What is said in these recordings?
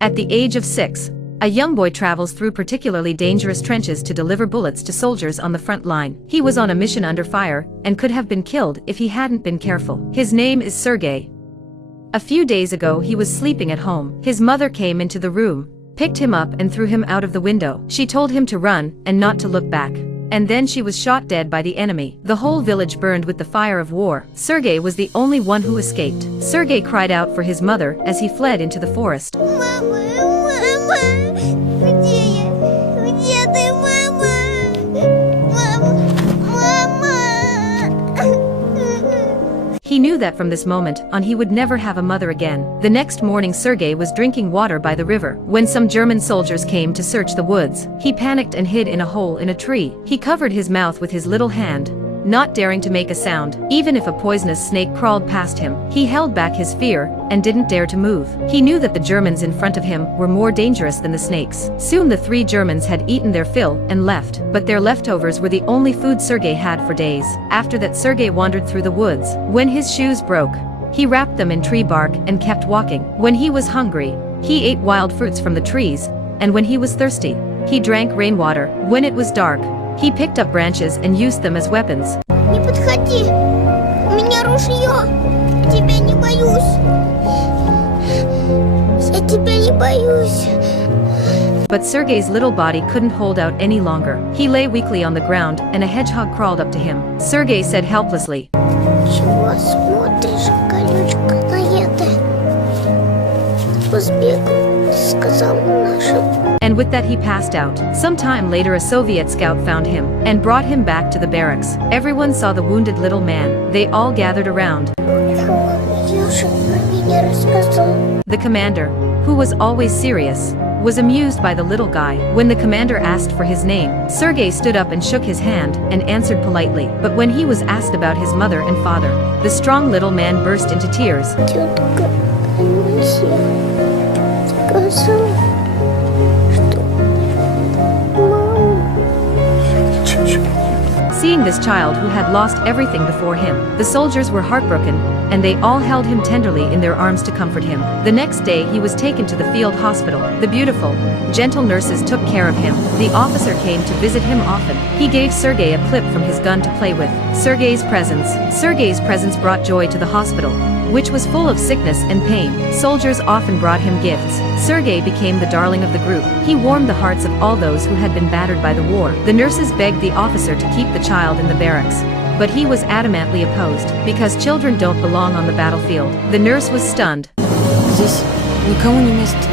At the age of 6, a young boy travels through particularly dangerous trenches to deliver bullets to soldiers on the front line. He was on a mission under fire and could have been killed if he hadn't been careful. His name is Sergey. A few days ago he was sleeping at home. His mother came into the room, picked him up and threw him out of the window. She told him to run and not to look back. And then she was shot dead by the enemy. The whole village burned with the fire of war. Sergey was the only one who escaped. Sergey cried out for his mother as he fled into the forest. Мама, мама, где я? Где ты, мама? Мама. He knew that from this moment on he would never have a mother again. The next morning Sergey was drinking water by the river when some German soldiers came to search the woods. He panicked and hid in a hole in a tree. He covered his mouth with his little hand, not daring to make a sound. Even if a poisonous snake crawled past him, he held back his fear and didn't dare to move. He knew that the Germans in front of him were more dangerous than the snakes. Soon the 3 Germans had eaten their fill and left, but their leftovers were the only food Sergey had for days. After that Sergey wandered through the woods. When his shoes broke, he wrapped them in tree bark and kept walking. When he was hungry, he ate wild fruits from the trees, and when he was thirsty, he drank rainwater. When it was dark, he picked up branches and used them as weapons. Не подходи, у меня ружье, я тебя не боюсь. Я тебя не боюсь. But Sergey's little body couldn't hold out any longer. He lay weakly on the ground and a hedgehog crawled up to him. Sergey said helplessly, Чего смотришь, колючка наедая? Сбегай, сказал нашим. and with that he passed out. Some time later a Soviet scout found him and brought him back to the barracks. Everyone saw the wounded little man. They all gathered around. The commander, who was always serious, was amused by the little guy. When the commander asked for his name, Sergey stood up and shook his hand and answered politely. But when he was asked about his mother and father, the strong little man burst into tears. Тетка Анисия сказала, что Seeing this child who had lost everything before him, the soldiers were heartbroken, and they all held him tenderly in their arms to comfort him. The next day he was taken to the field hospital. The beautiful, gentle nurses took care of him. The officer came to visit him often. He gave Sergey a clip from his gun to play with. Sergey's presence brought joy to the hospital, which was full of sickness and pain. Soldiers often brought him gifts. Sergey became the darling of the group. He warmed the hearts of all those who had been battered by the war. The nurses begged the officer to keep the child in the barracks, but he was adamantly opposed, because children don't belong on the battlefield. The nurse was stunned. Здесь никому не место.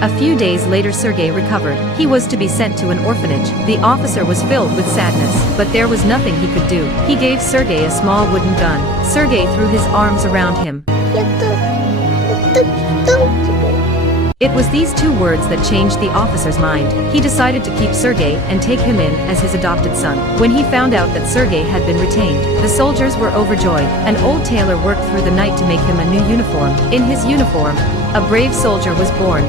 A few days later Sergey recovered. He was to be sent to an orphanage. The officer was filled with sadness, but there was nothing he could do. He gave Sergey a small wooden gun. Sergey threw his arms around him. это ждал тебя. It was these 2 words that changed the officer's mind. He decided to keep Sergey and take him in as his adopted son. When he found out that Sergey had been retained, the soldiers were overjoyed. An old tailor worked through the night to make him a new uniform. In his uniform, a brave soldier was born.